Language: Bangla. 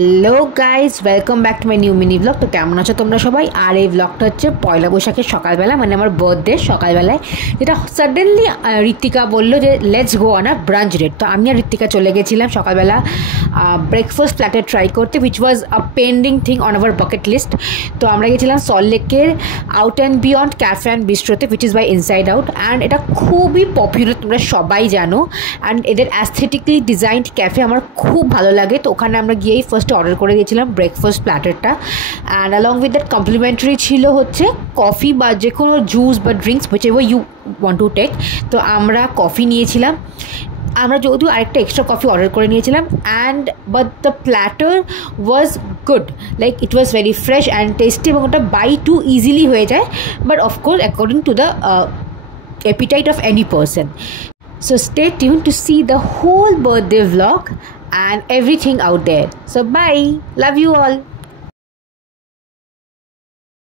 Hello guys, welcome back to my new mini blog. তো কেমন আছো তোমরা সবাই? আর এই ব্লগটা হচ্ছে পয়লা বৈশাখের সকালবেলা, মানে আমার বার্থডে সকালবেলায়, যেটা সাডেনলি ঋত্বিকা বললো যে let's go on a brunch date. তো আমি আর ঋত্বিকা চলে গেছিলাম সকালবেলা ব্রেকফাস্ট প্ল্যাটার ট্রাই করতে, which was a pending thing on our bucket list. তো আমরা গেছিলাম সল্ট লেকের out and beyond cafe and বিস্ট্রোতে, which is by inside out. And এটা খুবই পপুলার, তোমরা সবাই জানো। অ্যান্ড এদের অ্যাস্থেটিকলি ডিজাইনড ক্যাফে আমার খুব ভালো লাগে। তো ওখানে আমরা গিয়েই ফার্স্ট অর্ডার করে দিয়েছিলাম ব্রেকফাস্ট প্ল্যাটারটা। And along with that complimentary ছিল হচ্ছে কফি বা যে কোনো জুস বা drinks whichever you want to take. তো আমরা কফি নিয়েছিলাম, আমরা যদিও আরেকটা এক্সট্রা কফি অর্ডার করে নিয়েছিলাম। And but the platter was good, like it was very fresh and tasty, এবং ওটা বাই টু ইজিলি হয়ে যায়, but of course according to the appetite of any person. So stay tuned to see the whole birthday vlog and everything out there. So bye, love you all.